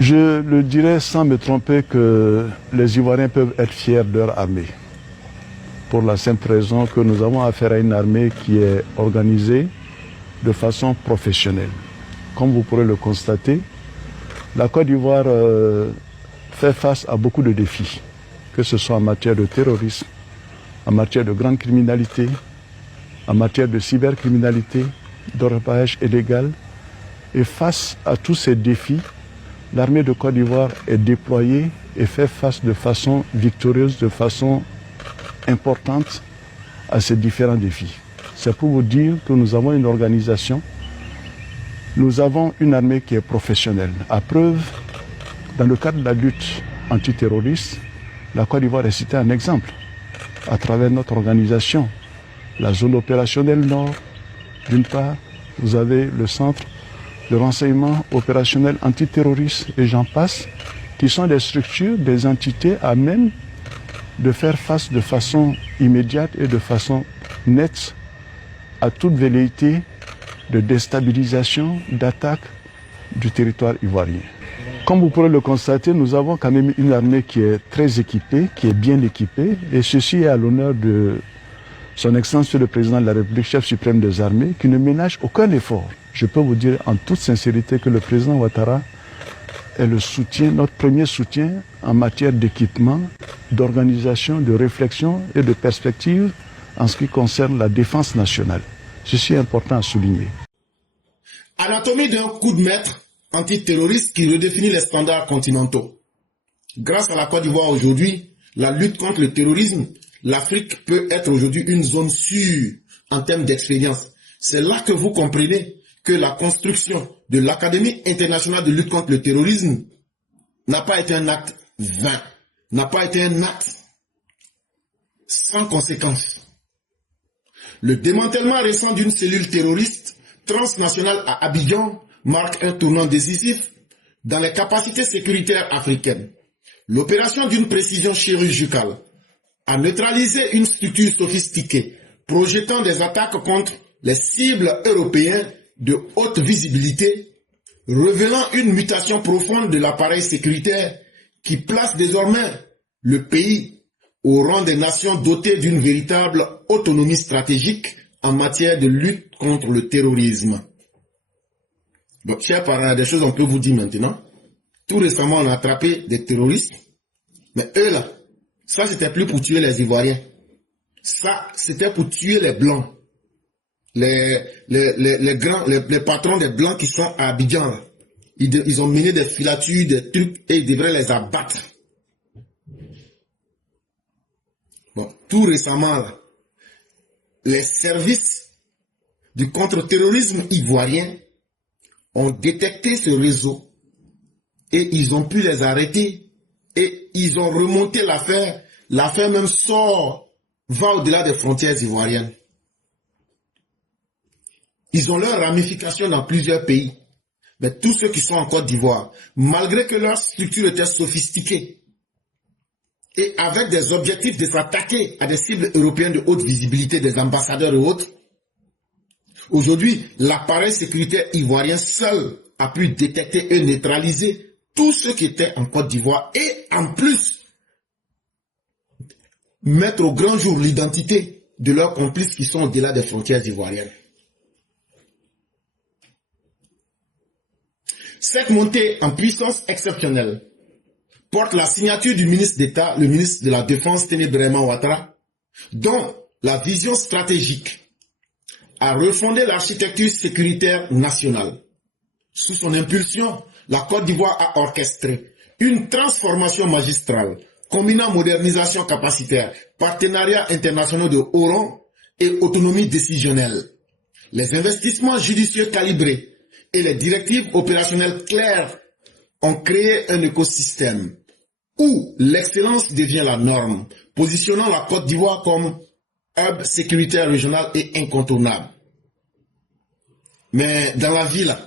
Je le dirais sans me tromper que les Ivoiriens peuvent être fiers de leur armée. Pour la simple raison que nous avons affaire à une armée qui est organisée de façon professionnelle. Comme vous pourrez le constater, la Côte d'Ivoire fait face à beaucoup de défis, que ce soit en matière de terrorisme, en matière de grande criminalité, en matière de cybercriminalité, d'orpaillage illégal. Et face à tous ces défis, l'armée de Côte d'Ivoire est déployée et fait face de façon victorieuse, de façon importante à ces différents défis. C'est pour vous dire que nous avons une organisation, nous avons une armée qui est professionnelle. À preuve, dans le cadre de la lutte antiterroriste, la Côte d'Ivoire est citée un exemple à travers notre organisation. La zone opérationnelle Nord, d'une part, vous avez le centre de renseignement opérationnel antiterroriste et j'en passe, qui sont des structures, des entités à même de faire face de façon immédiate et de façon nette à toute velléité de déstabilisation, d'attaque du territoire ivoirien. Comme vous pourrez le constater, nous avons quand même une armée qui est très équipée, qui est bien équipée, et ceci est à l'honneur de Son Excellence le Président de la République, chef suprême des armées, qui ne ménage aucun effort. Je peux vous dire en toute sincérité que le président Ouattara est le soutien, notre premier soutien en matière d'équipement, d'organisation, de réflexion et de perspective en ce qui concerne la défense nationale. Ceci est important à souligner. Anatomie d'un coup de maître antiterroriste qui redéfinit les standards continentaux. Grâce à la Côte d'Ivoire aujourd'hui, la lutte contre le terrorisme, l'Afrique peut être aujourd'hui une zone sûre en termes d'expérience. C'est là que vous comprenez que la construction de l'Académie internationale de lutte contre le terrorisme n'a pas été un acte vain, n'a pas été un acte sans conséquence. Le démantèlement récent d'une cellule terroriste transnationale à Abidjan marque un tournant décisif dans les capacités sécuritaires africaines. L'opération d'une précision chirurgicale a neutralisé une structure sophistiquée, projetant des attaques contre les cibles européennes de haute visibilité, révélant une mutation profonde de l'appareil sécuritaire qui place désormais le pays au rang des nations dotées d'une véritable autonomie stratégique en matière de lutte contre le terrorisme. Donc, chers parents, des choses on peut vous dire maintenant. Tout récemment, on a attrapé des terroristes, mais eux là, ça c'était plus pour tuer les Ivoiriens. Ça, c'était pour tuer les Blancs. Les patrons des Blancs qui sont à Abidjan, là. Ils ont mené des filatures, des trucs, et ils devraient les abattre. Bon, tout récemment, là, les services du contre-terrorisme ivoirien ont détecté ce réseau et ils ont pu les arrêter et ils ont remonté l'affaire. L'affaire même va au-delà des frontières ivoiriennes. Ils ont leurs ramifications dans plusieurs pays. Mais tous ceux qui sont en Côte d'Ivoire, malgré que leur structure était sophistiquée et avec des objectifs de s'attaquer à des cibles européennes de haute visibilité, des ambassadeurs et autres, aujourd'hui, l'appareil sécuritaire ivoirien seul a pu détecter et neutraliser tous ceux qui étaient en Côte d'Ivoire et en plus mettre au grand jour l'identité de leurs complices qui sont au-delà des frontières ivoiriennes. Cette montée en puissance exceptionnelle porte la signature du ministre d'État, le ministre de la Défense, Téné-Braima Ouattara, dont la vision stratégique a refondé l'architecture sécuritaire nationale. Sous son impulsion, la Côte d'Ivoire a orchestré une transformation magistrale, combinant modernisation capacitaire, partenariats internationaux de haut rang et autonomie décisionnelle. Les investissements judicieux calibrés et les directives opérationnelles claires ont créé un écosystème où l'excellence devient la norme, positionnant la Côte d'Ivoire comme hub sécuritaire régional et incontournable. Mais dans la vie, là,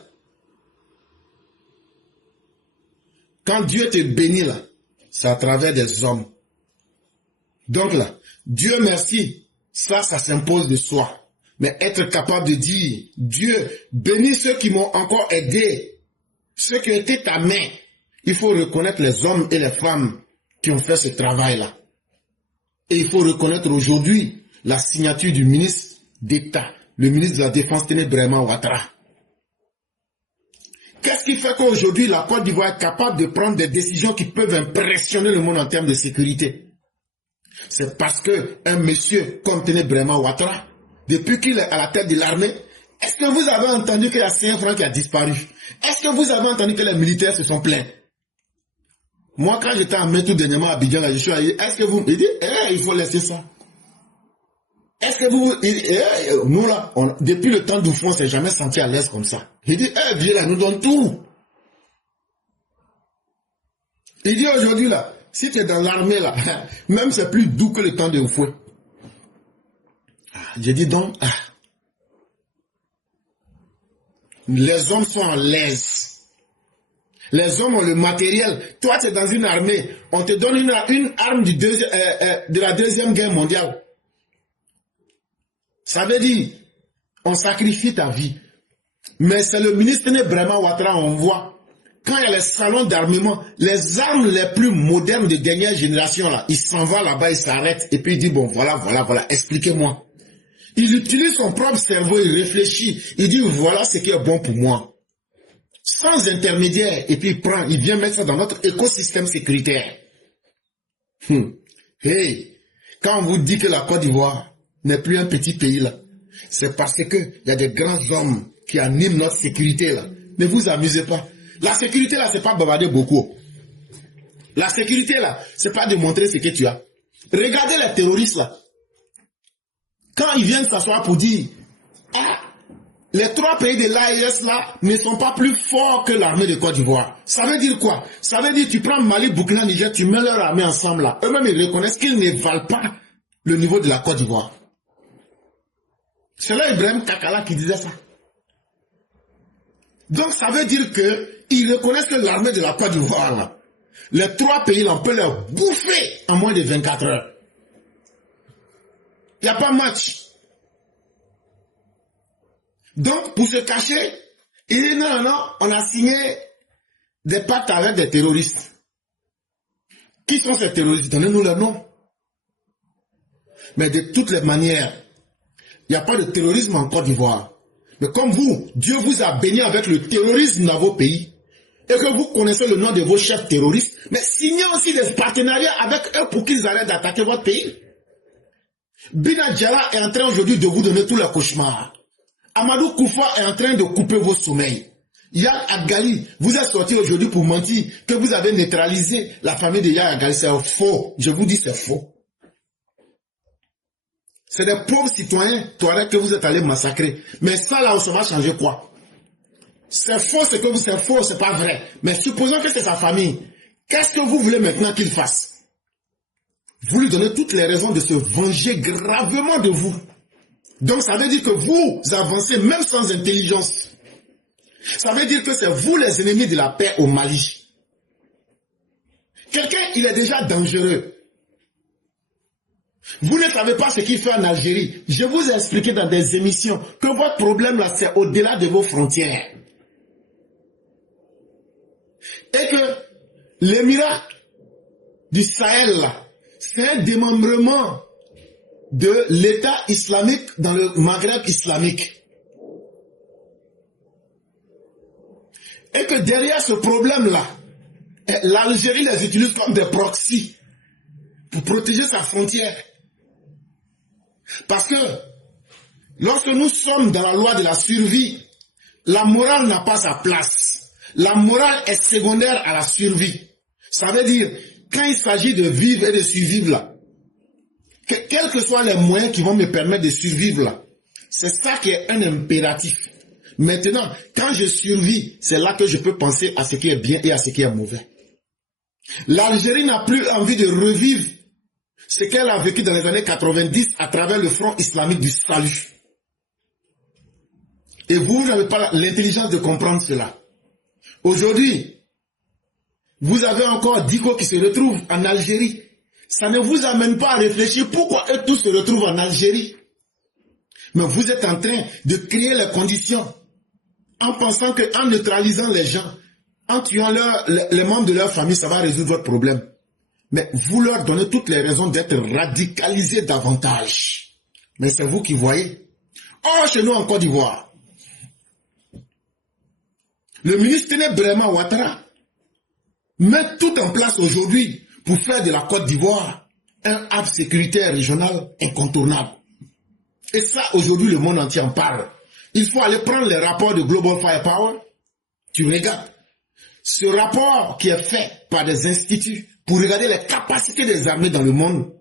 quand Dieu te bénit, là, c'est à travers des hommes. Donc là, Dieu merci, ça s'impose de soi. Mais être capable de dire, Dieu, bénis ceux qui m'ont encore aidé, ceux qui ont été ta main, il faut reconnaître les hommes et les femmes qui ont fait ce travail-là. Et il faut reconnaître aujourd'hui la signature du ministre d'État, le ministre de la Défense, Téné-Braima Ouattara. Qu'est-ce qui fait qu'aujourd'hui la Côte d'Ivoire est capable de prendre des décisions qui peuvent impressionner le monde en termes de sécurité? C'est parce qu'un monsieur comme Téné-Braima Ouattara, depuis qu'il est à la tête de l'armée, est-ce que vous avez entendu qu'il y a 5 francs qui a disparu? Est-ce que vous avez entendu que les militaires se sont plaints? Moi, quand j'étais en mai tout dernièrement à Abidjan, je suis allé, est-ce que vous... Il dit, il faut laisser ça. Est-ce que vous... nous là, depuis le temps d'Oufou, on ne s'est jamais senti à l'aise comme ça. Il dit, viens là, nous donne tout. Il dit aujourd'hui là, si tu es dans l'armée là, même c'est plus doux que le temps de Oufou. J'ai dit donc, les hommes sont en l'aise. Les hommes ont le matériel. Toi, tu es dans une armée. On te donne une arme de la Deuxième Guerre mondiale. Ça veut dire, on sacrifie ta vie. Mais c'est le ministre Téné-Braima Ouattara, on voit. Quand il y a les salons d'armement, les armes les plus modernes de dernière génération, là, il s'en va là-bas, il s'arrête. Et puis il dit, bon, voilà, expliquez-moi. Il utilise son propre cerveau, il réfléchit. Il dit, voilà ce qui est bon pour moi. Sans intermédiaire, et puis il vient mettre ça dans notre écosystème sécuritaire. Hey, quand on vous dit que la Côte d'Ivoire n'est plus un petit pays là, c'est parce que il y a des grands hommes qui animent notre sécurité là. Ne vous amusez pas. La sécurité là, c'est pas bavarder beaucoup. La sécurité là, c'est pas de montrer ce que tu as. Regardez les terroristes là. Quand ils viennent s'asseoir pour dire, les 3 pays de l'AES là ne sont pas plus forts que l'armée de Côte d'Ivoire. Ça veut dire quoi? Ça veut dire tu prends Mali, Burkina, Niger, tu mets leur armée ensemble là. Eux-mêmes ils reconnaissent qu'ils ne valent pas le niveau de la Côte d'Ivoire. C'est là Ibrahim Kakala qui disait ça. Donc ça veut dire qu'ils reconnaissent que l'armée de la Côte d'Ivoire là, les 3 pays là, on peut leur bouffer en moins de 24 heures. Il n'y a pas match. Donc, pour se cacher, il dit non, on a signé des pactes avec des terroristes. Qui sont ces terroristes? Donnez-nous leur nom. Mais de toutes les manières, il n'y a pas de terrorisme en Côte d'Ivoire. Mais comme vous, Dieu vous a béni avec le terrorisme dans vos pays, et que vous connaissez le nom de vos chefs terroristes, mais signez aussi des partenariats avec eux pour qu'ils arrêtent d'attaquer votre pays. Bina Djala est en train aujourd'hui de vous donner tous les cauchemars. Amadou Koufa est en train de couper vos sommeils. Yad Agali, vous êtes sorti aujourd'hui pour mentir que vous avez neutralisé la famille de Yad Agali. C'est faux. Je vous dis c'est faux. C'est des pauvres citoyens Touareg que vous êtes allés massacrer. Mais ça là, ça va changer quoi? C'est faux, c'est que vous, c'est faux, c'est pas vrai. Mais supposons que c'est sa famille. Qu'est-ce que vous voulez maintenant qu'il fasse? Vous lui donnez toutes les raisons de se venger gravement de vous. Donc ça veut dire que vous avancez même sans intelligence. Ça veut dire que c'est vous les ennemis de la paix au Mali. Quelqu'un, il est déjà dangereux. Vous ne savez pas ce qu'il fait en Algérie. Je vous ai expliqué dans des émissions que votre problème là, c'est au-delà de vos frontières. Et que l'émirat du Sahel là, c'est un démembrement de l'État islamique dans le Maghreb islamique. Et que derrière ce problème-là, l'Algérie les utilise comme des proxys pour protéger sa frontière. Parce que lorsque nous sommes dans la loi de la survie, la morale n'a pas sa place. La morale est secondaire à la survie. Ça veut dire, quand il s'agit de vivre et de survivre là, quels que soient les moyens qui vont me permettre de survivre là, c'est ça qui est un impératif. Maintenant, quand je survis, c'est là que je peux penser à ce qui est bien et à ce qui est mauvais. L'Algérie n'a plus envie de revivre ce qu'elle a vécu dans les années 90 à travers le Front islamique du salut. Et vous n'avez pas l'intelligence de comprendre cela. Aujourd'hui, vous avez encore Diko qui se retrouve en Algérie. Ça ne vous amène pas à réfléchir pourquoi eux tous se retrouvent en Algérie. Mais vous êtes en train de créer les conditions en pensant qu'en neutralisant les gens, en tuant les membres de leur famille, ça va résoudre votre problème. Mais vous leur donnez toutes les raisons d'être radicalisés davantage. Mais c'est vous qui voyez. Oh, chez nous en Côte d'Ivoire, le ministre Téné-Bréma Ouattara met tout en place aujourd'hui pour faire de la Côte d'Ivoire un hub sécuritaire régional incontournable. Et ça, aujourd'hui, le monde entier en parle. Il faut aller prendre les rapports de Global Firepower. Tu regardes. Ce rapport qui est fait par des instituts pour regarder les capacités des armées dans le monde,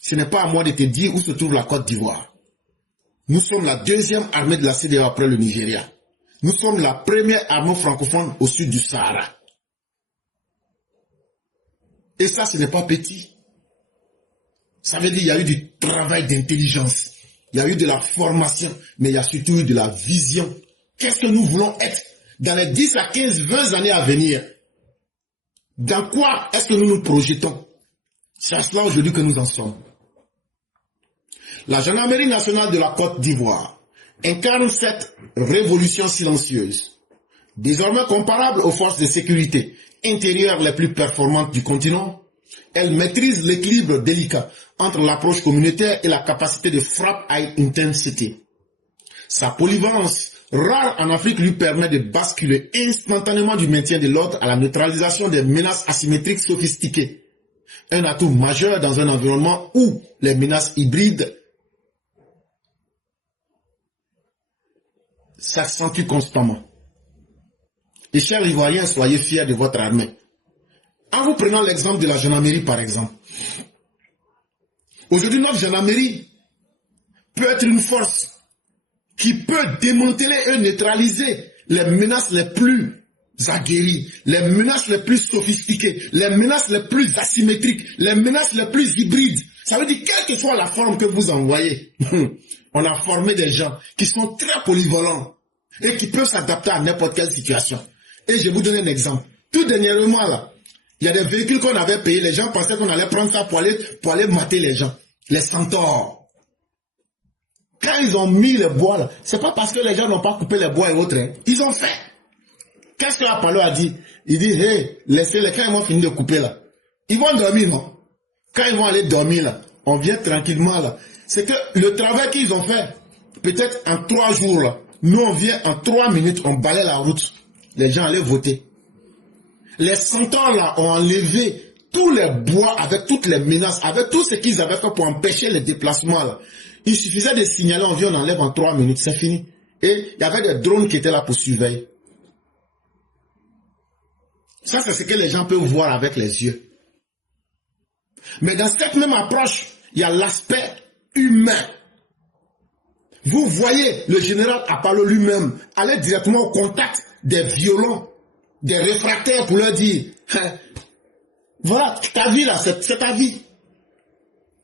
ce n'est pas à moi de te dire où se trouve la Côte d'Ivoire. Nous sommes la deuxième armée de la CEDEAO après le Nigeria. Nous sommes la première armée francophone au sud du Sahara. Et ça, ce n'est pas petit. Ça veut dire qu'il y a eu du travail d'intelligence. Il y a eu de la formation, mais il y a surtout eu de la vision. Qu'est-ce que nous voulons être dans les 10 à 15, 20 années à venir? Dans quoi est-ce que nous nous projetons? C'est à cela aujourd'hui que nous en sommes. La gendarmerie nationale de la Côte d'Ivoire incarne cette révolution silencieuse, désormais comparable aux forces de sécurité intérieures les plus performantes du continent. Elle maîtrise l'équilibre délicat entre l'approche communautaire et la capacité de frappe high intensity. Sa polyvalence, rare en Afrique, lui permet de basculer instantanément du maintien de l'ordre à la neutralisation des menaces asymétriques sophistiquées. Un atout majeur dans un environnement où les menaces hybrides s'accentuent constamment. Et chers Ivoiriens, soyez fiers de votre armée. En vous prenant l'exemple de la gendarmerie par exemple. Aujourd'hui, notre gendarmerie peut être une force qui peut démanteler et neutraliser les menaces les plus aguerries, les menaces les plus sophistiquées, les menaces les plus asymétriques, les menaces les plus hybrides. Ça veut dire, quelle que soit la forme que vous envoyez, on a formé des gens qui sont très polyvalents et qui peuvent s'adapter à n'importe quelle situation. Et je vais vous donner un exemple. Tout dernièrement, là, il y a des véhicules qu'on avait payés, les gens pensaient qu'on allait prendre ça pour aller mater les gens. Les centaures. Quand ils ont mis le bois là, c'est pas parce que les gens n'ont pas coupé les bois et autres. Hein. Ils ont fait. Qu'est-ce que Apollo a dit? Il dit, hey, laissez-les, quand ils vont finir de couper là, ils vont dormir, non? Quand ils vont aller dormir là, on vient tranquillement là. C'est que le travail qu'ils ont fait, peut-être en 3 jours là, nous on vient en 3 minutes, on balaye la route. Les gens allaient voter. Les centaures là ont enlevé tous les bois avec toutes les menaces, avec tout ce qu'ils avaient fait pour empêcher les déplacements là. Il suffisait de signaler, on vient, on enlève en 3 minutes, c'est fini. Et il y avait des drones qui étaient là pour surveiller. Ça, c'est ce que les gens peuvent voir avec les yeux. Mais dans cette même approche, il y a l'aspect humain. Vous voyez le général Apollo lui-même aller directement au contact des violents, des réfractaires pour leur dire, voilà, ta vie là, c'est ta vie.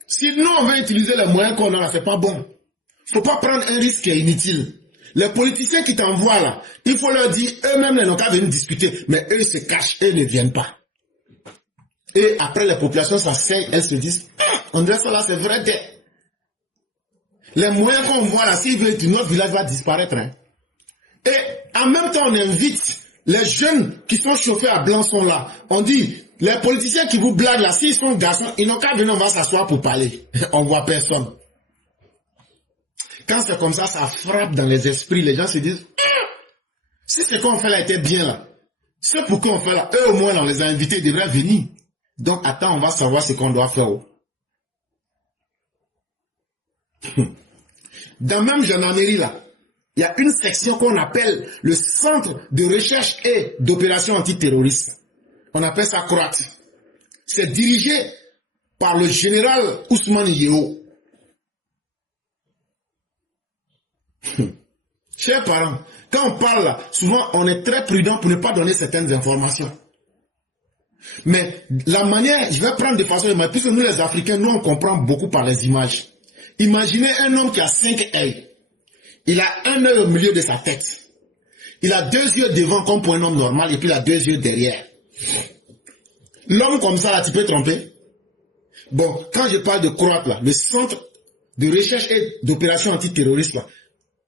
Si nous on veut utiliser les moyens qu'on a là, c'est pas bon. Faut pas prendre un risque qui est inutile. Les politiciens qui t'envoient là, il faut leur dire, eux-mêmes ils n'ont qu'à venir discuter, mais eux se cachent, eux ne viennent pas. Et après les populations s'asseyent, elles se disent, on dirait ça là, c'est vrai. Les moyens qu'on voit là, s'ils veulent, notre village va disparaître. Hein. Et en même temps, on invite les jeunes qui sont chauffés à blanc sont là. On dit, les politiciens qui vous blaguent là, s'ils sont garçons, ils n'ont qu'à venir, on va s'asseoir pour parler. On voit personne. Quand c'est comme ça, ça frappe dans les esprits. Les gens se disent, si ce qu'on fait là était bien là, c'est pourquoi on fait là. Eux au moins, là, on les a invités, ils devraient venir. Donc, attends, on va savoir ce qu'on doit faire. Dans même gendarmerie là, il y a une section qu'on appelle le Centre de recherche et d'opérations antiterroristes. On appelle ça CROAT. C'est dirigé par le général Ousmane Yeo. Chers parents, quand on parle là, souvent on est très prudent pour ne pas donner certaines informations. Mais la manière, je vais prendre de façon, puisque nous les Africains, nous on comprend beaucoup par les images. Imaginez un homme qui a 5 œils. Il a un œil au milieu de sa tête. Il a 2 yeux devant comme pour un homme normal et puis il a 2 yeux derrière. L'homme comme ça là, tu peux tromper. Bon, quand je parle de CROAT là, le Centre de recherche et d'opérations antiterroristes là,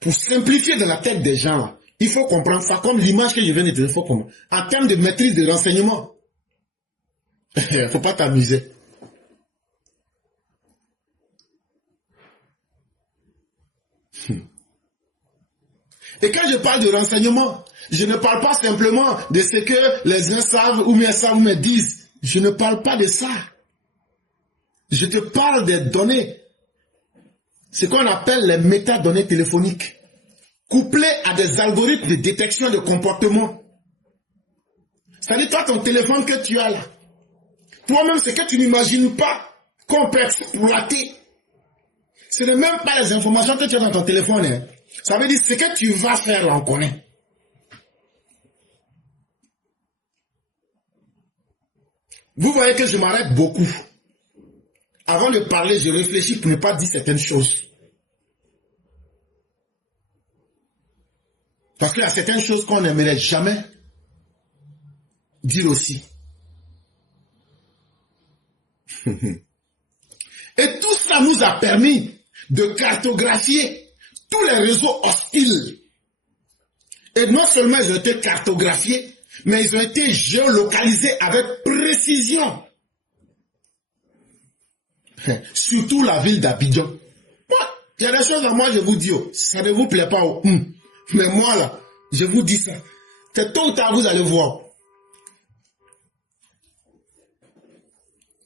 pour simplifier dans la tête des gens là, Il faut comprendre ça comme l'image que je viens de dire. Il faut comprendre. En termes de maîtrise de renseignement, il ne faut pas t'amuser. Et quand je parle de renseignement, je ne parle pas simplement de ce que les uns savent ou me disent. Je ne parle pas de ça. Je te parle des données. Ce qu'on appelle les métadonnées téléphoniques, couplées à des algorithmes de détection de comportement. C'est-à-dire, toi, ton téléphone que tu as là, toi-même, ce que tu n'imagines pas qu'on peut exploiter, ce n'est même pas les informations que tu as dans ton téléphone. Hein. Ça veut dire ce que tu vas faire, là, on connaît. Vous voyez que je m'arrête beaucoup. Avant de parler, je réfléchis pour ne pas dire certaines choses. Parce qu'il y a certaines choses qu'on n'aimerait jamais dire aussi. Et tout ça nous a permis de cartographier tous les réseaux hostiles. Et non seulement ils ont été cartographiés, mais ils ont été géolocalisés avec précision. Surtout la ville d'Abidjan. Il y a des choses à moi, je vous dis, ça ne vous plaît pas. Mais moi, là, je vous dis ça. C'est tôt ou tard, vous allez voir.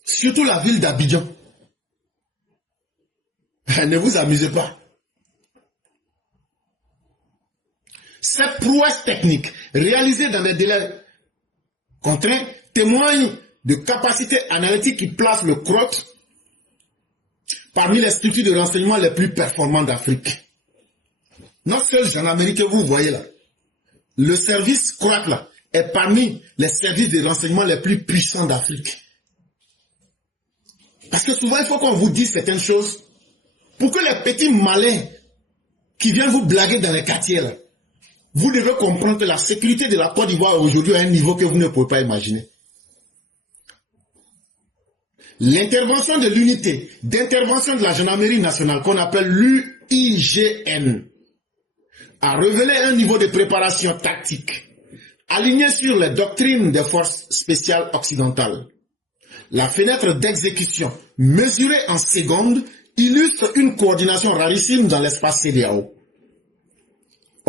Surtout la ville d'Abidjan. Ne vous amusez pas. Cette prouesse technique, réalisée dans des délais contraints, témoigne de capacités analytiques qui placent le CROT parmi les structures de renseignement les plus performantes d'Afrique. Notre seule gendarmerie que vous voyez là, le service CROT là, est parmi les services de renseignement les plus puissants d'Afrique. Parce que souvent, il faut qu'on vous dise certaines choses pour que les petits malins qui viennent vous blaguer dans les quartiers là, vous devez comprendre que la sécurité de la Côte d'Ivoire aujourd'hui à un niveau que vous ne pouvez pas imaginer. L'intervention de l'unité d'intervention de la gendarmerie nationale qu'on appelle l'UIGN a révélé un niveau de préparation tactique aligné sur les doctrines des forces spéciales occidentales. La fenêtre d'exécution mesurée en secondes illustre une coordination rarissime dans l'espace CEDEAO.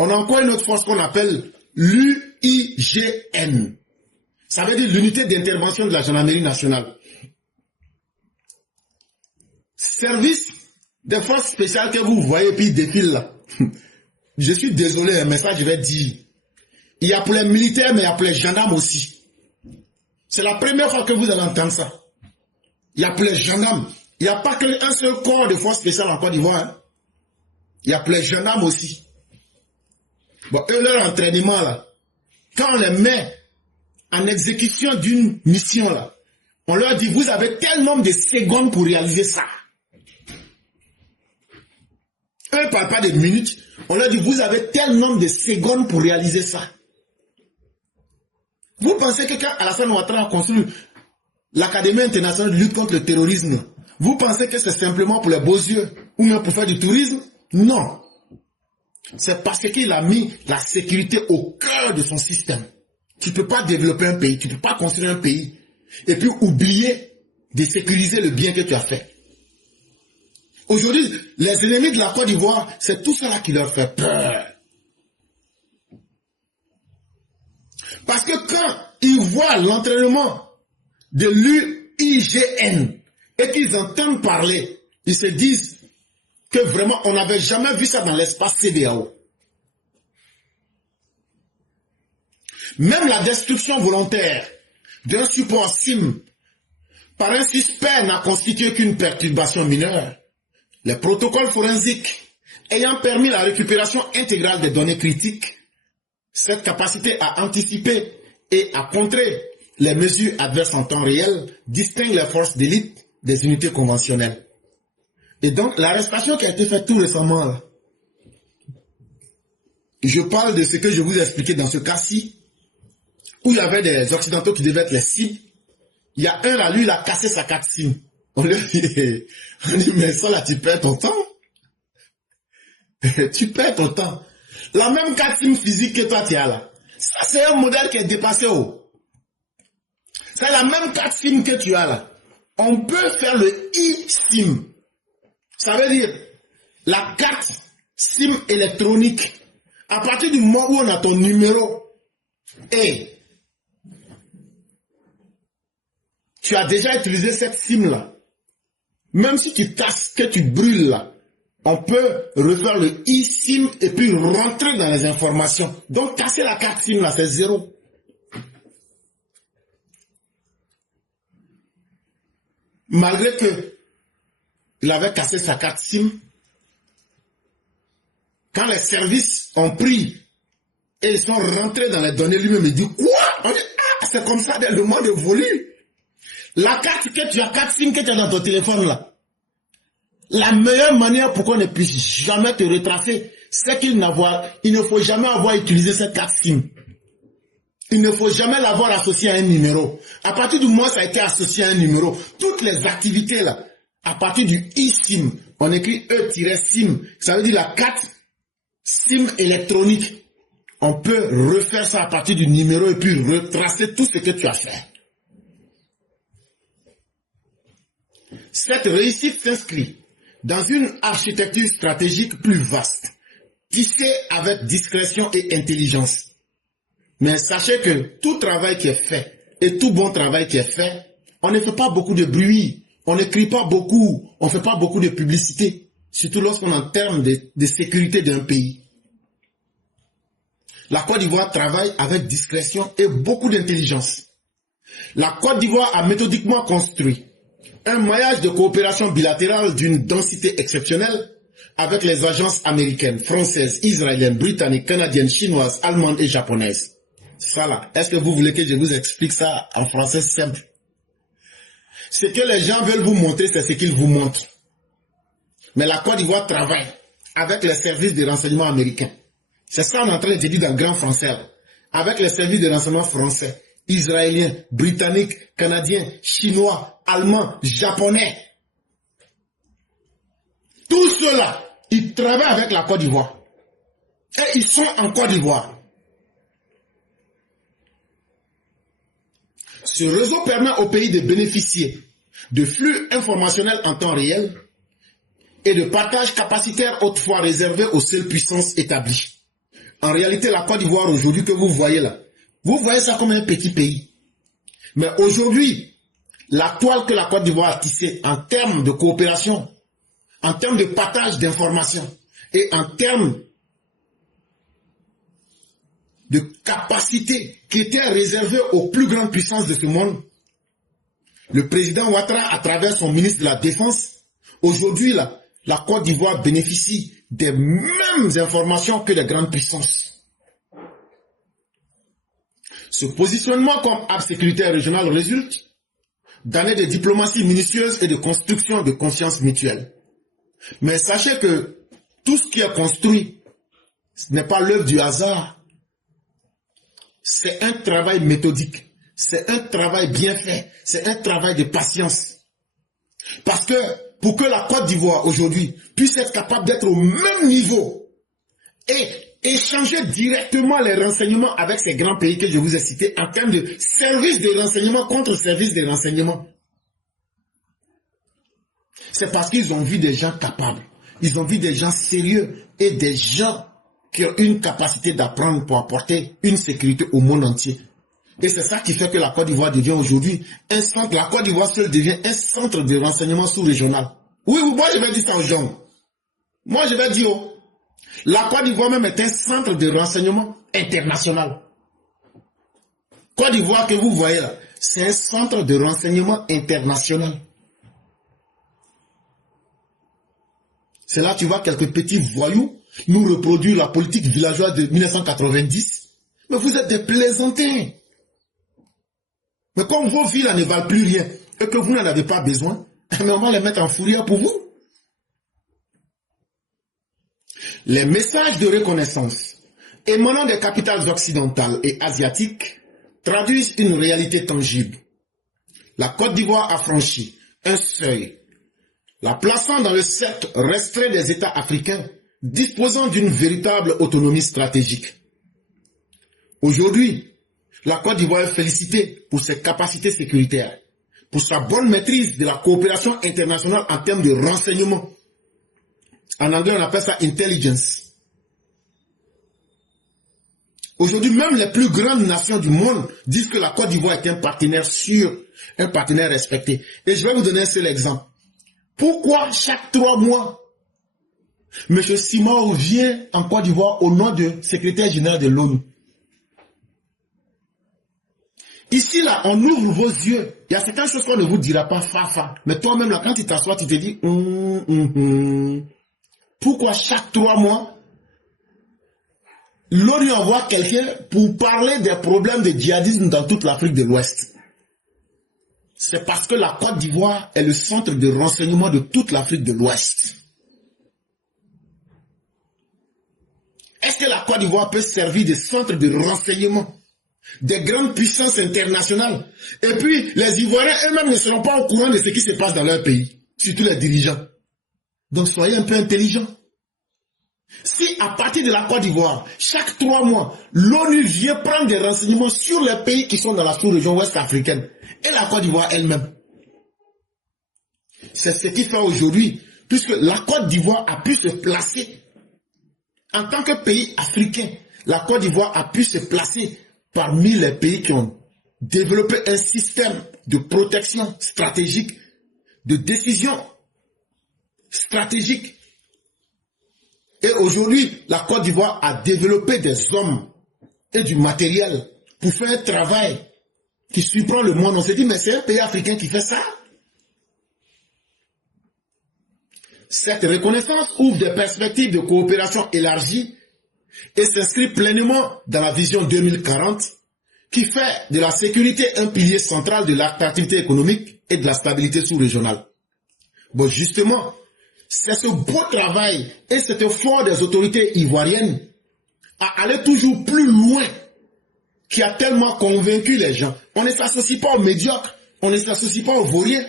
On a encore une autre force qu'on appelle l'UIGN. Ça veut dire l'unité d'intervention de la gendarmerie nationale. Service des forces spéciales que vous voyez puis défilent là. Je suis désolé, mais ça je vais dire. Il y a pour les militaires, mais il y a pour les gendarmes aussi. C'est la première fois que vous allez entendre ça. Il y a pour les gendarmes. Il n'y a pas qu'un seul corps de forces spéciales en Côte d'Ivoire. Hein. Il y a pour les gendarmes aussi. Bon, eux, leur entraînement là, quand on les met en exécution d'une mission là, on leur dit, vous avez tel nombre de secondes pour réaliser ça. Eux ne parlent pas de minutes. On leur dit, vous avez tel nombre de secondes pour réaliser ça. Vous pensez que quand Alassane Ouattara a construit l'Académie internationale de lutte contre le terrorisme, vous pensez que c'est simplement pour les beaux yeux ou même pour faire du tourisme? Non. C'est parce qu'il a mis la sécurité au cœur de son système. Tu ne peux pas développer un pays, tu ne peux pas construire un pays et puis oublier de sécuriser le bien que tu as fait. Aujourd'hui, les ennemis de la Côte d'Ivoire, c'est tout cela qui leur fait peur. Parce que quand ils voient l'entraînement de l'UIGN et qu'ils entendent parler, ils se disent que vraiment on n'avait jamais vu ça dans l'espace CEDEAO. Même la destruction volontaire d'un support SIM par un suspect n'a constitué qu'une perturbation mineure. Les protocoles forensiques ayant permis la récupération intégrale des données critiques, cette capacité à anticiper et à contrer les mesures adverses en temps réel distingue les forces d'élite des unités conventionnelles. Et donc, l'arrestation qui a été faite tout récemment, là, je parle de ce que je vous ai expliqué dans ce cas-ci, où il y avait des Occidentaux qui devaient être les cibles. Il y a un là, lui, il a cassé sa carte SIM. On lui dit, mais ça là, tu perds ton temps. Tu perds ton temps. La même carte SIM physique que toi tu as là. Ça c'est un modèle qui est dépassé. C'est la même carte SIM que tu as là. On peut faire le eSIM. Ça veut dire la carte SIM électronique. À partir du moment où on a ton numéro et tu as déjà utilisé cette SIM là, même si tu tasses, que tu brûles là, on peut refaire le eSIM et puis rentrer dans les informations. Donc casser la carte SIM là, c'est zéro. Malgré que il avait cassé sa carte SIM, quand les services ont pris et ils sont rentrés dans les données, lui-même il dit quoi? On dit, ah, c'est comme ça dès le monde évolue. La carte que tu as, carte SIM que tu as dans ton téléphone là, la meilleure manière pour qu'on ne puisse jamais te retracer, c'est qu'il ne faut jamais avoir utilisé cette carte SIM. Il ne faut jamais l'avoir associé à un numéro. À partir du moment où ça a été associé à un numéro, toutes les activités là, à partir du eSIM, on écrit E-SIM, ça veut dire la carte SIM électronique. On peut refaire ça à partir du numéro et puis retracer tout ce que tu as fait. Cette réussite s'inscrit dans une architecture stratégique plus vaste, tissée avec discrétion et intelligence. Mais sachez que tout travail qui est fait et tout bon travail qui est fait, on ne fait pas beaucoup de bruit, on n'écrit pas beaucoup, on ne fait pas beaucoup de publicité, surtout lorsqu'on est en termes de sécurité d'un pays. La Côte d'Ivoire travaille avec discrétion et beaucoup d'intelligence. La Côte d'Ivoire a méthodiquement construit un maillage de coopération bilatérale d'une densité exceptionnelle avec les agences américaines, françaises, israéliennes, britanniques, canadiennes, chinoises, allemandes et japonaises. C'est ça là. Est-ce que vous voulez que je vous explique ça en français simple? Ce que les gens veulent vous montrer, c'est ce qu'ils vous montrent. Mais la Côte d'Ivoire travaille avec les services de renseignement américains. C'est ça qu'on est en train de te dire dans le grand français. Avec les services de renseignement français, israéliens, britanniques, canadiens, chinois, allemands, japonais. Tous ceux-là, ils travaillent avec la Côte d'Ivoire. Et ils sont en Côte d'Ivoire. Ce réseau permet au pays de bénéficier de flux informationnels en temps réel et de partage capacitaire autrefois réservé aux seules puissances établies. En réalité, la Côte d'Ivoire aujourd'hui que vous voyez là, vous voyez ça comme un petit pays. Mais aujourd'hui, la toile que la Côte d'Ivoire a tissée en termes de coopération, en termes de partage d'informations et en termes de capacité qui était réservée aux plus grandes puissances de ce monde, le président Ouattara, à travers son ministre de la Défense, aujourd'hui, la Côte d'Ivoire bénéficie des mêmes informations que les grandes puissances. Ce positionnement comme hub sécuritaire régional résulte d'années de diplomatie minutieuse et de construction de conscience mutuelle. Mais sachez que tout ce qui est construit, ce n'est pas l'œuvre du hasard. C'est un travail méthodique. C'est un travail bien fait. C'est un travail de patience. Parce que pour que la Côte d'Ivoire aujourd'hui puisse être capable d'être au même niveau et échanger directement les renseignements avec ces grands pays que je vous ai cités en termes de services de renseignement contre services de renseignement, c'est parce qu'ils ont vu des gens capables. Ils ont vu des gens sérieux et des gens qui ont une capacité d'apprendre pour apporter une sécurité au monde entier. Et c'est ça qui fait que la Côte d'Ivoire devient aujourd'hui un centre, la Côte d'Ivoire seule devient un centre de renseignement sous-régional. Oui, moi je vais dire ça aux gens. Moi je vais dire, la Côte d'Ivoire même est un centre de renseignement international. Côte d'Ivoire que vous voyez là, c'est un centre de renseignement international. C'est là que tu vois quelques petits voyous nous reproduire la politique villageoise de 1990. Mais vous êtes des plaisantins. Mais comme vos villes ne valent plus rien et que vous n'en avez pas besoin, mais on va les mettre en fourrière pour vous. Les messages de reconnaissance émanant des capitales occidentales et asiatiques traduisent une réalité tangible. La Côte d'Ivoire a franchi un seuil, la plaçant dans le cercle restreint des États africains disposant d'une véritable autonomie stratégique. Aujourd'hui, la Côte d'Ivoire est félicitée pour ses capacités sécuritaires, pour sa bonne maîtrise de la coopération internationale en termes de renseignement. En anglais, on appelle ça intelligence. Aujourd'hui, même les plus grandes nations du monde disent que la Côte d'Ivoire est un partenaire sûr, un partenaire respecté. Et je vais vous donner un seul exemple. Pourquoi chaque 3 mois, M. Simao vient en Côte d'Ivoire au nom du secrétaire général de l'ONU? Ici, là, on ouvre vos yeux. Il y a certaines choses qu'on ne vous dira pas, fa. Mais toi-même, là, quand tu t'assois, tu te dis, pourquoi chaque 3 mois, l'ONU envoie quelqu'un pour parler des problèmes de djihadisme dans toute l'Afrique de l'Ouest? C'est parce que la Côte d'Ivoire est le centre de renseignement de toute l'Afrique de l'Ouest. Est-ce que la Côte d'Ivoire peut servir de centre de renseignement des grandes puissances internationales? Et puis, les Ivoiriens eux-mêmes ne seront pas au courant de ce qui se passe dans leur pays, surtout les dirigeants. Donc, soyez un peu intelligents. Si à partir de la Côte d'Ivoire, chaque 3 mois, l'ONU vient prendre des renseignements sur les pays qui sont dans la sous-région ouest africaine et la Côte d'Ivoire elle-même, c'est ce qui fait aujourd'hui, puisque la Côte d'Ivoire a pu se placer en tant que pays africain, la Côte d'Ivoire a pu se placer parmi les pays qui ont développé un système de protection stratégique, de décision stratégique. Et aujourd'hui, la Côte d'Ivoire a développé des hommes et du matériel pour faire un travail qui surprend le monde. On s'est dit, mais c'est un pays africain qui fait ça. Cette reconnaissance ouvre des perspectives de coopération élargie et s'inscrit pleinement dans la vision 2040 qui fait de la sécurité un pilier central de l'attractivité économique et de la stabilité sous-régionale. Bon, justement, c'est ce beau travail et cet effort des autorités ivoiriennes à aller toujours plus loin qui a tellement convaincu les gens. On ne s'associe pas aux médiocres, on ne s'associe pas aux vauriens.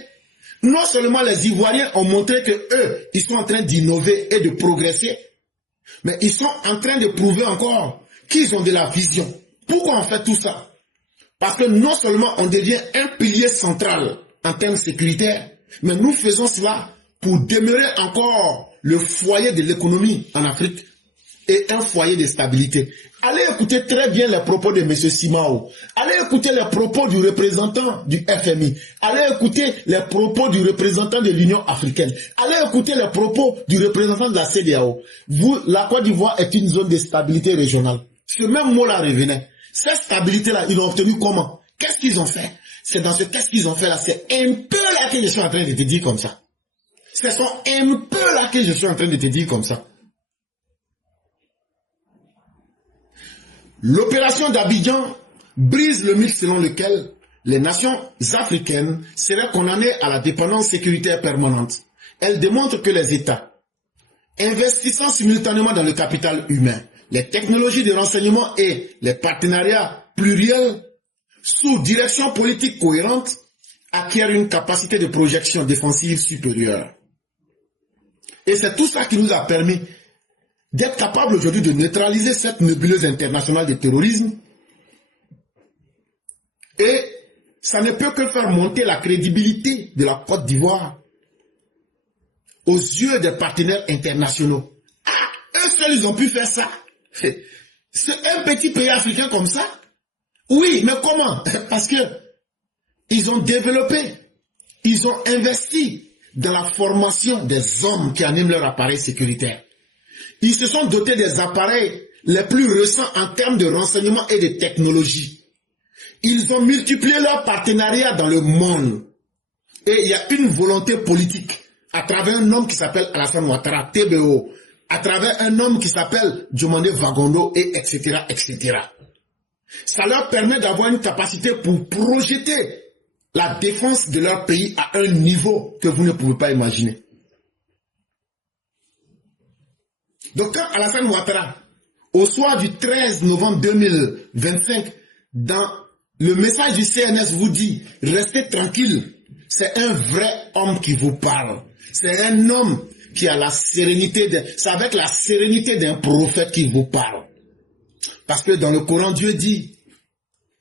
Non seulement les Ivoiriens ont montré que eux, ils sont en train d'innover et de progresser, mais ils sont en train de prouver encore qu'ils ont de la vision. Pourquoi on fait tout ça? Parce que non seulement on devient un pilier central en termes sécuritaires, mais nous faisons cela pour demeurer encore le foyer de l'économie en Afrique et un foyer de stabilité. Allez écouter très bien les propos de M. Simao. Allez écouter les propos du représentant du FMI. Allez écouter les propos du représentant de l'Union africaine. Allez écouter les propos du représentant de la CEDEAO. Vous, la Côte d'Ivoire est une zone de stabilité régionale. Ce même mot-là revenait. Cette stabilité-là, ils l'ont obtenue comment? Qu'est-ce qu'ils ont fait? C'est dans ce qu'est-ce qu'ils ont fait là, c'est un peu là que je suis en train de te dire comme ça. C'est un peu là que je suis en train de te dire comme ça. L'opération d'Abidjan brise le mythe selon lequel les nations africaines seraient condamnées à la dépendance sécuritaire permanente. Elle démontre que les États, investissant simultanément dans le capital humain, les technologies de renseignement et les partenariats pluriels, sous direction politique cohérente, acquièrent une capacité de projection défensive supérieure. Et c'est tout ça qui nous a permis d'être capable aujourd'hui de neutraliser cette nébuleuse internationale de terrorisme. Et ça ne peut que faire monter la crédibilité de la Côte d'Ivoire aux yeux des partenaires internationaux. Ah, eux seuls, ils ont pu faire ça. C'est un petit pays africain comme ça. Oui, mais comment? Parce que ils ont développé, ils ont investi dans la formation des hommes qui animent leur appareil sécuritaire. Ils se sont dotés des appareils les plus récents en termes de renseignement et de technologie. Ils ont multiplié leurs partenariats dans le monde. Et il y a une volonté politique à travers un homme qui s'appelle Alassane Ouattara, TBO, à travers un homme qui s'appelle Djomandé Vagondo, et etc., etc. Ça leur permet d'avoir une capacité pour projeter la défense de leur pays à un niveau que vous ne pouvez pas imaginer. Donc quand Alassane Ouattara, au soir du 13 novembre 2025, dans le message du CNS vous dit « Restez tranquille », c'est un vrai homme qui vous parle. C'est un homme qui a la sérénité, c'est avec la sérénité d'un prophète qu'il vous parle. Parce que dans le Coran, Dieu dit,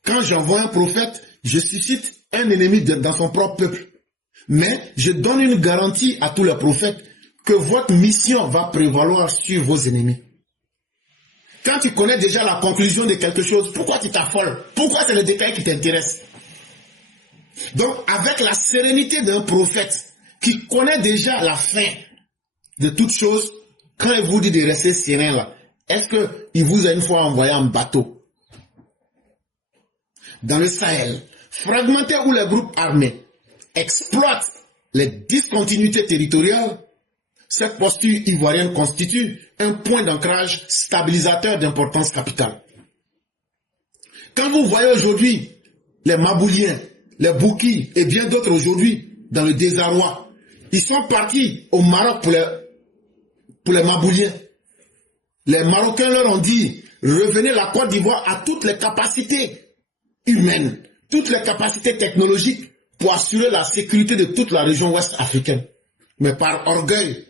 quand j'envoie un prophète, je suscite un ennemi dans son propre peuple. Mais je donne une garantie à tous les prophètes que votre mission va prévaloir sur vos ennemis. Quand tu connais déjà la conclusion de quelque chose, pourquoi tu t'affoles? Pourquoi c'est le détail qui t'intéresse? Donc, avec la sérénité d'un prophète qui connaît déjà la fin de toute chose, quand il vous dit de rester serein là, est-ce qu'il vous a une fois envoyé en bateau? Dans le Sahel, fragmenté où les groupes armés exploitent les discontinuités territoriales, cette posture ivoirienne constitue un point d'ancrage stabilisateur d'importance capitale. Quand vous voyez aujourd'hui les Mabouliens, les Boukis et bien d'autres aujourd'hui dans le désarroi, ils sont partis au Maroc pour les Mabouliens. Les Marocains leur ont dit, revenez la Côte d'Ivoire à toutes les capacités humaines, toutes les capacités technologiques pour assurer la sécurité de toute la région ouest africaine. Mais par orgueil,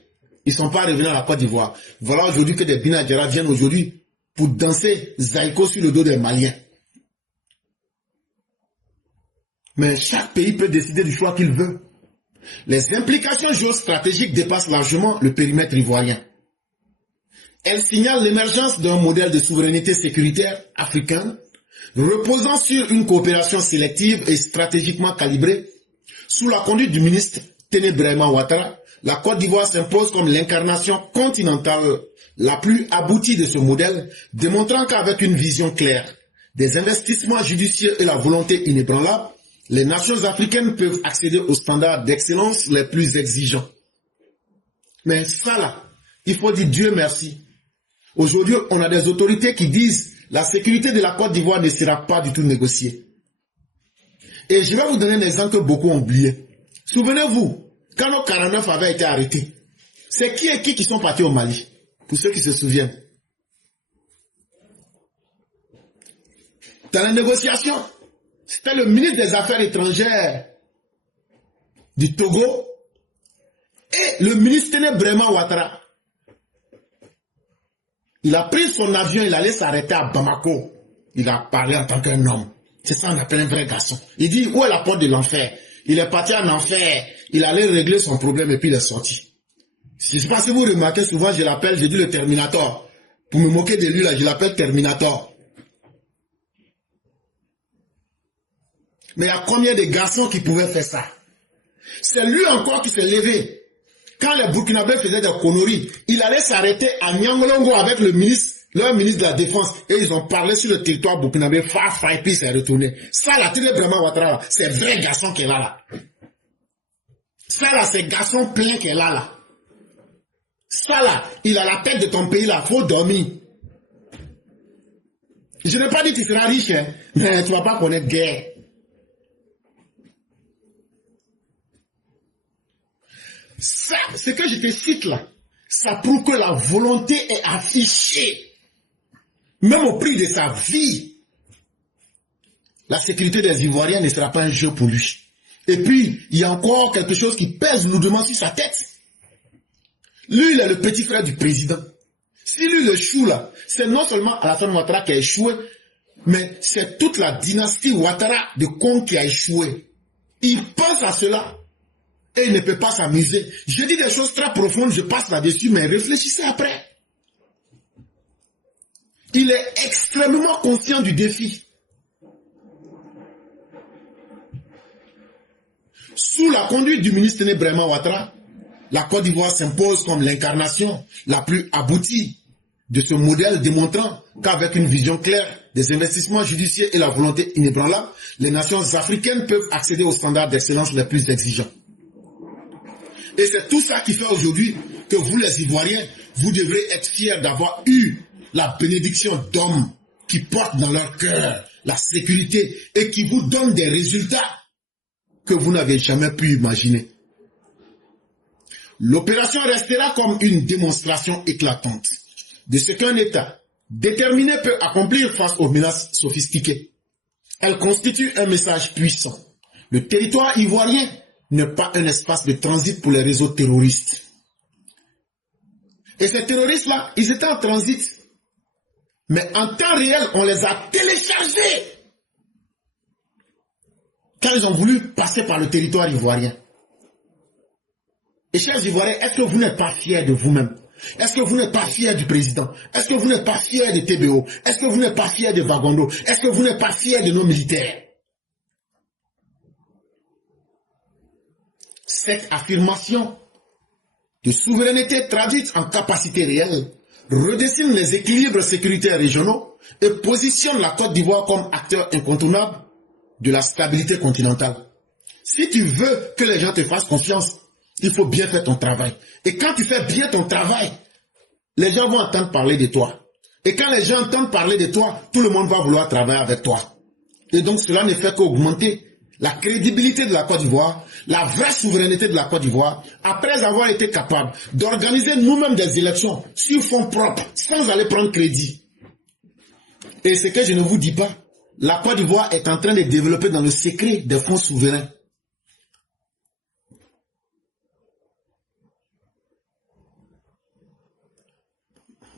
ils ne sont pas revenus à la Côte d'Ivoire. Voilà aujourd'hui que des Binadjara viennent aujourd'hui pour danser Zaïko sur le dos des Maliens. Mais chaque pays peut décider du choix qu'il veut. Les implications géostratégiques dépassent largement le périmètre ivoirien. Elles signalent l'émergence d'un modèle de souveraineté sécuritaire africain reposant sur une coopération sélective et stratégiquement calibrée. Sous la conduite du ministre Téné Braima Ouattara, la Côte d'Ivoire s'impose comme l'incarnation continentale la plus aboutie de ce modèle, démontrant qu'avec une vision claire, des investissements judicieux et la volonté inébranlable, les nations africaines peuvent accéder aux standards d'excellence les plus exigeants. Mais ça là, il faut dire Dieu merci. Aujourd'hui, on a des autorités qui disent la sécurité de la Côte d'Ivoire ne sera pas du tout négociée. Et je vais vous donner un exemple que beaucoup ont oublié. Souvenez-vous, quand nos 49 avaient été arrêtés, c'est qui et qui sont partis au Mali? Pour ceux qui se souviennent. Dans la négociation, c'était le ministre des Affaires étrangères du Togo et le ministre Téné Braima Ouattara. Il a pris son avion, il allait s'arrêter à Bamako. Il a parlé en tant qu'un homme. C'est ça qu'on appelle un vrai garçon. Il dit, où est la porte de l'enfer? Il est parti en enfer. Il allait régler son problème et puis il est sorti. Je ne sais pas si vous remarquez, souvent je l'appelle, je dis le Terminator. Pour me moquer de lui, là, je l'appelle Terminator. Mais il y a combien de garçons qui pouvaient faire ça? C'est lui encore qui s'est levé. Quand les Burkinabés faisaient des conneries, il allait s'arrêter à Nyangolongo avec le ministre, leur ministre de la Défense, et ils ont parlé sur le territoire burkinabé, et puis il s'est retourné. Ça là, Téné Braima Ouattara, c'est vrai garçon qui est là. Ça là, c'est garçon plein qui est là. Ça là, il a la tête de ton pays là, faut dormir. Je n'ai pas dit que tu seras riche, hein, mais tu ne vas pas connaître guerre. Ça, ce que je te cite là, ça prouve que la volonté est affichée, même au prix de sa vie. La sécurité des Ivoiriens ne sera pas un jeu pour lui. Et puis, il y a encore quelque chose qui pèse lourdement sur sa tête. Lui, il est le petit frère du président. Si lui, le chou là, c'est non seulement Alassane Ouattara qui a échoué, mais c'est toute la dynastie Ouattara de Kong qui a échoué. Il pense à cela. Et il ne peut pas s'amuser. Je dis des choses très profondes, je passe là-dessus, mais réfléchissez après. Il est extrêmement conscient du défi. Sous la conduite du ministre Téné Braima Ouattara, la Côte d'Ivoire s'impose comme l'incarnation la plus aboutie de ce modèle, démontrant qu'avec une vision claire, des investissements judiciaires et la volonté inébranlable, les nations africaines peuvent accéder aux standards d'excellence les plus exigeants. Et c'est tout ça qui fait aujourd'hui que vous, les Ivoiriens, vous devrez être fiers d'avoir eu la bénédiction d'hommes qui portent dans leur cœur la sécurité et qui vous donnent des résultats que vous n'avez jamais pu imaginer. L'opération restera comme une démonstration éclatante de ce qu'un État déterminé peut accomplir face aux menaces sophistiquées. Elle constitue un message puissant. Le territoire ivoirien n'est pas un espace de transit pour les réseaux terroristes. Et ces terroristes-là, ils étaient en transit. Mais en temps réel, on les a téléchargés quand ils ont voulu passer par le territoire ivoirien. Et chers Ivoiriens, est-ce que vous n'êtes pas fiers de vous-même? Est-ce que vous n'êtes pas fiers du président? Est-ce que vous n'êtes pas fiers de TBO? Est-ce que vous n'êtes pas fiers de Vagondo? Est-ce que vous n'êtes pas fiers de nos militaires? Cette affirmation de souveraineté traduite en capacité réelle redessine les équilibres sécuritaires régionaux et positionne la Côte d'Ivoire comme acteur incontournable de la stabilité continentale. Si tu veux que les gens te fassent confiance, il faut bien faire ton travail. Et quand tu fais bien ton travail, les gens vont entendre parler de toi. Et quand les gens entendent parler de toi, tout le monde va vouloir travailler avec toi. Et donc cela ne fait qu'augmenter la crédibilité de la Côte d'Ivoire, la vraie souveraineté de la Côte d'Ivoire, après avoir été capable d'organiser nous-mêmes des élections sur fonds propres, sans aller prendre crédit. Et ce que je ne vous dis pas, la Côte d'Ivoire est en train de développer dans le secret des fonds souverains.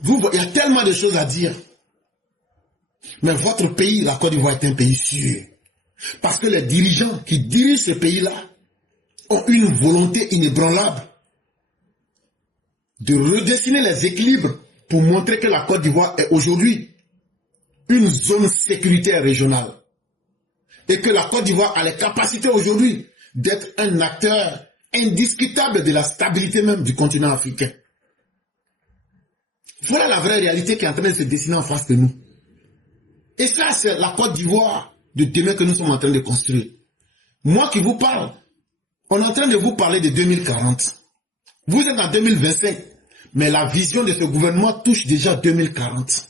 Il y a tellement de choses à dire. Mais votre pays, la Côte d'Ivoire, est un pays sûr. Parce que les dirigeants qui dirigent ce pays-là ont une volonté inébranlable de redessiner les équilibres pour montrer que la Côte d'Ivoire est aujourd'hui une zone sécuritaire régionale. Et que la Côte d'Ivoire a les capacités aujourd'hui d'être un acteur indiscutable de la stabilité même du continent africain. Voilà la vraie réalité qui est en train de se dessiner en face de nous. Et ça, c'est la Côte d'Ivoire de demain que nous sommes en train de construire. Moi qui vous parle, on est en train de vous parler de 2040. Vous êtes en 2025, mais la vision de ce gouvernement touche déjà 2040.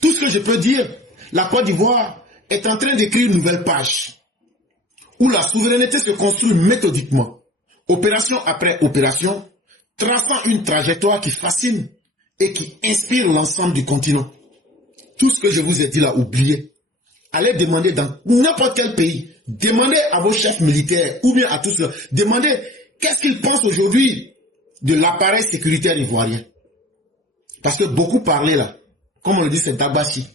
Tout ce que je peux dire, la Côte d'Ivoire est en train d'écrire une nouvelle page où la souveraineté se construit méthodiquement, opération après opération, traçant une trajectoire qui fascine et qui inspire l'ensemble du continent. Tout ce que je vous ai dit là, oubliez. Allez demander dans n'importe quel pays, demandez à vos chefs militaires ou bien à tous ceux, demandez qu'est-ce qu'ils pensent aujourd'hui de l'appareil sécuritaire ivoirien. Parce que beaucoup parlaient là, comme on le dit, c'est Dabachi.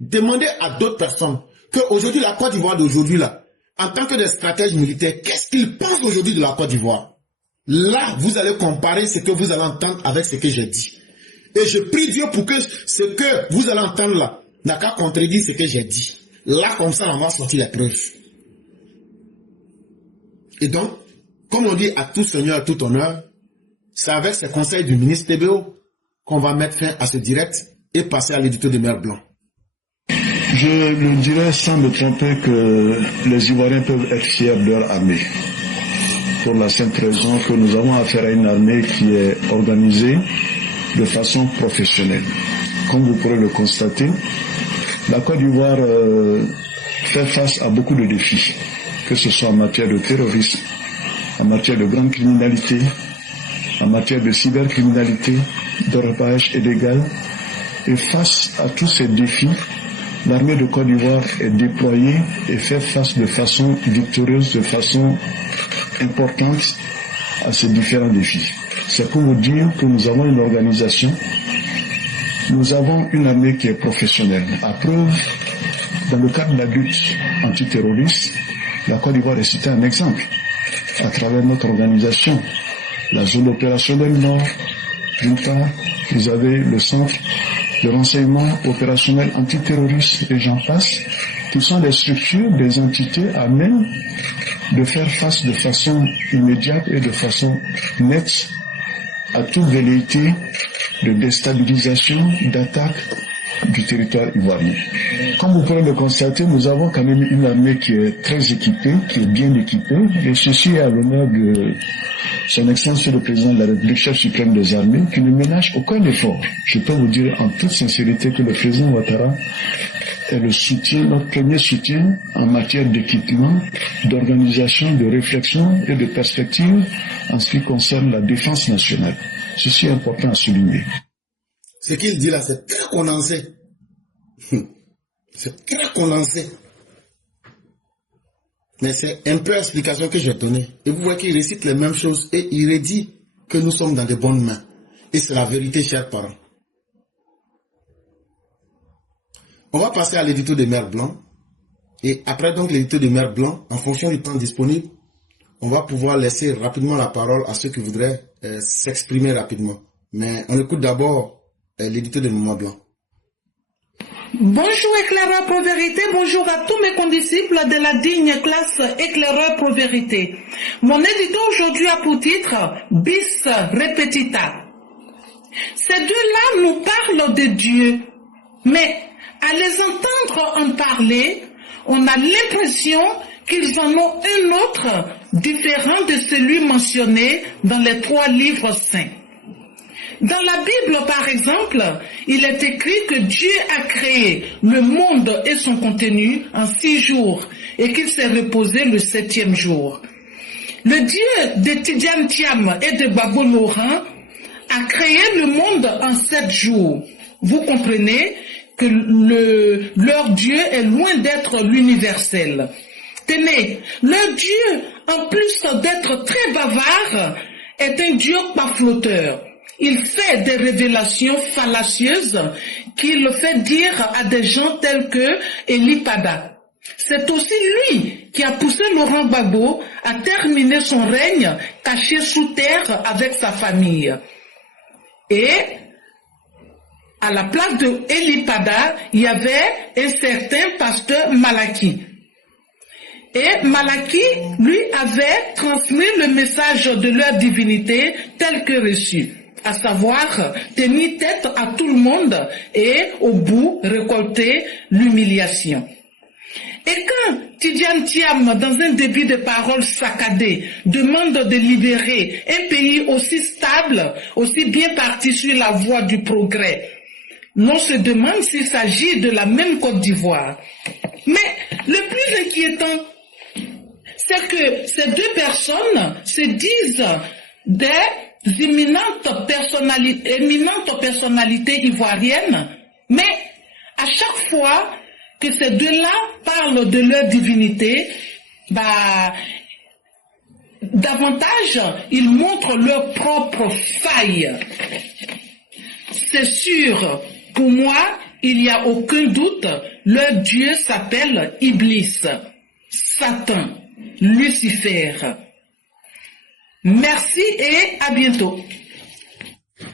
Demandez à d'autres personnes qu'aujourd'hui, la Côte d'Ivoire d'aujourd'hui là, en tant que des stratèges militaires, qu'est-ce qu'ils pensent aujourd'hui de la Côte d'Ivoire? Là, vous allez comparer ce que vous allez entendre avec ce que j'ai dit. Et je prie Dieu pour que ce que vous allez entendre là n'a qu'à contredire ce que j'ai dit. Là, comme ça, on va sortir les preuves. Et donc, comme on dit à tout seigneur, tout honneur, c'est avec ces conseils du ministre TBO qu'on va mettre fin à ce direct et passer à l'édito de Mer Blanc. Je le dirais sans me tromper que les Ivoiriens peuvent être fiers de leur armée. Pour la simple raison que nous avons affaire à une armée qui est organisée de façon professionnelle. Comme vous pourrez le constater, la Côte d'Ivoire fait face à beaucoup de défis, que ce soit en matière de terrorisme, en matière de grande criminalité, en matière de cybercriminalité, de repérage illégal. Et face à tous ces défis, l'armée de Côte d'Ivoire est déployée et fait face de façon victorieuse, de façon importante à ces différents défis. C'est pour vous dire que nous avons une organisation, nous avons une armée qui est professionnelle. À preuve, dans le cadre de la lutte antiterroriste, la Côte d'Ivoire est citée un exemple à travers notre organisation. La zone opérationnelle Nord, d'une part, vous avez le centre de renseignement opérationnel antiterroriste et j'en passe, qui sont des structures, des entités à même de faire face de façon immédiate et de façon nette à toute velléité de déstabilisation, d'attaque du territoire ivoirien. Comme vous pourrez le constater, nous avons quand même une armée qui est très équipée, qui est bien équipée, et ceci est à l'honneur de son Excellence le Président de la République, chef suprême des armées, qui ne ménage aucun effort. Je peux vous dire en toute sincérité que le président Ouattara est le soutien, notre premier soutien en matière d'équipement, d'organisation, de réflexion et de perspective en ce qui concerne la défense nationale. Ceci est important à souligner. Ce qu'il dit là, c'est très condensé. C'est très condensé. Mais c'est un peu l'explication que j'ai donnée. Et vous voyez qu'il récite les mêmes choses et il redit que nous sommes dans de bonnes mains. Et c'est la vérité, chers parents. On va passer à l'édito des Mères Blancs. Et après donc l'édito des Mères Blancs, en fonction du temps disponible, on va pouvoir laisser rapidement la parole à ceux qui voudraient s'exprimer rapidement. Mais on écoute d'abord l'édito des Mamans Blancs. Bonjour éclaireur pro vérité, bonjour à tous mes condisciples de la digne classe éclaireur pro vérité. Mon édito aujourd'hui a pour titre Bis repetita. Ces deux-là nous parlent de Dieu, mais à les entendre en parler, on a l'impression qu'ils en ont un autre différent de celui mentionné dans les 3 livres saints. Dans la Bible, par exemple, il est écrit que Dieu a créé le monde et son contenu en 6 jours et qu'il s'est reposé le 7e jour. Le Dieu de Tidjane Thiam et de Babo Laurent a créé le monde en 7 jours. Vous comprenez que leur Dieu est loin d'être l'universel. Tenez, leur Dieu, en plus d'être très bavard, est un Dieu pas flotteur. Il fait des révélations fallacieuses qu'il fait dire à des gens tels que Eli Pada. C'est aussi lui qui a poussé Laurent Gbagbo à terminer son règne caché sous terre avec sa famille. Et à la place de Eli Pada, il y avait un certain pasteur Malaki. Et Malaki, lui, avait transmis le message de leur divinité tel que reçu, à savoir tenir tête à tout le monde et au bout récolter l'humiliation. Et quand Tidjane Thiam, dans un début de parole saccadé, demande de libérer un pays aussi stable, aussi bien parti sur la voie du progrès, l'on se demande s'il s'agit de la même Côte d'Ivoire. Mais le plus inquiétant, c'est que ces deux personnes se disent des éminentes personnalités ivoiriennes, mais à chaque fois que ces deux-là parlent de leur divinité, davantage ils montrent leurs propres failles. C'est sûr, pour moi, il n'y a aucun doute, leur Dieu s'appelle Iblis, Satan, Lucifer. Merci et à bientôt.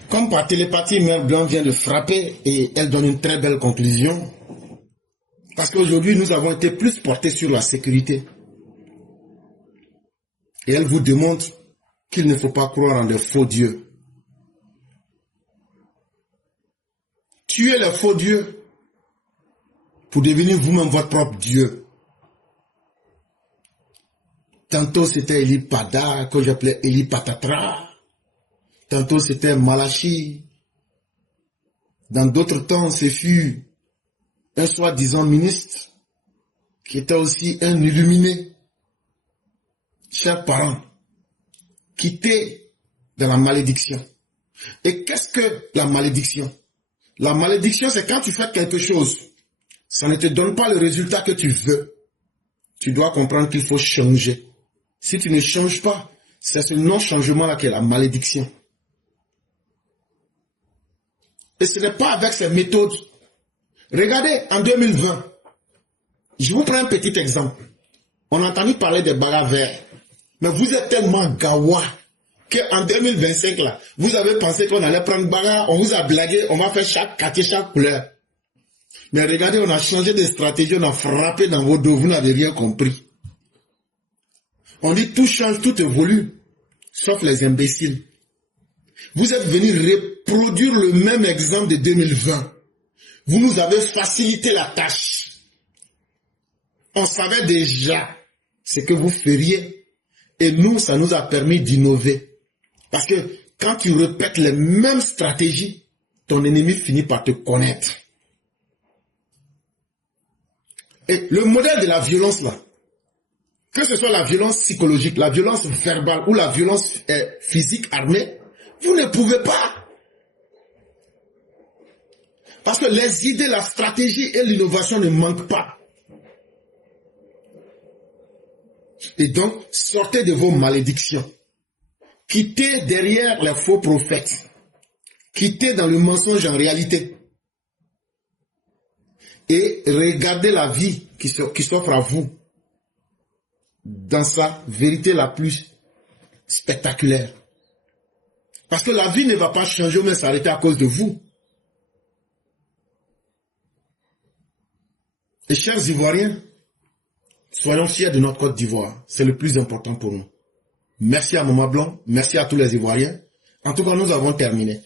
Comme par télépathie, Mère Blanc vient de frapper et elle donne une très belle conclusion. Parce qu'aujourd'hui, nous avons été plus portés sur la sécurité. Et elle vous démontre qu'il ne faut pas croire en des faux dieux. Tuez les faux dieux pour devenir vous-même votre propre Dieu. Tantôt c'était Eli Pada, que j'appelais Eli Patatra. Tantôt c'était Malachi. Dans d'autres temps, ce fut un soi-disant ministre qui était aussi un illuminé. Chers parents, quittez dans la malédiction. Et qu'est-ce que la malédiction? La malédiction, c'est quand tu fais quelque chose, ça ne te donne pas le résultat que tu veux. Tu dois comprendre qu'il faut changer. Si tu ne changes pas, c'est ce non-changement-là qui est la malédiction. Et ce n'est pas avec ces méthodes. Regardez, en 2020, je vous prends un petit exemple. On a entendu parler des bagarres verts. Mais vous êtes tellement gawa qu'en 2025, là, vous avez pensé qu'on allait prendre bagarre, on vous a blagué, on va faire chaque quartier, chaque couleur. Mais regardez, on a changé de stratégie, on a frappé dans vos dos, vous n'avez rien compris. On dit tout change, tout évolue, sauf les imbéciles. Vous êtes venus reproduire le même exemple de 2020. Vous nous avez facilité la tâche. On savait déjà ce que vous feriez. Et nous, ça nous a permis d'innover. Parce que quand tu répètes les mêmes stratégies, ton ennemi finit par te connaître. Et le modèle de la violence là, que ce soit la violence psychologique, la violence verbale ou la violence physique armée, vous ne pouvez pas. Parce que les idées, la stratégie et l'innovation ne manquent pas. Et donc, sortez de vos malédictions. Quittez derrière les faux prophètes. Quittez dans le mensonge en réalité. Et regardez la vie qui s'offre à vous dans sa vérité la plus spectaculaire. Parce que la vie ne va pas changer ou même s'arrêter à cause de vous. Et chers Ivoiriens, soyons fiers de notre Côte d'Ivoire. C'est le plus important pour nous. Merci à Maman Blanc, merci à tous les Ivoiriens. En tout cas, nous avons terminé.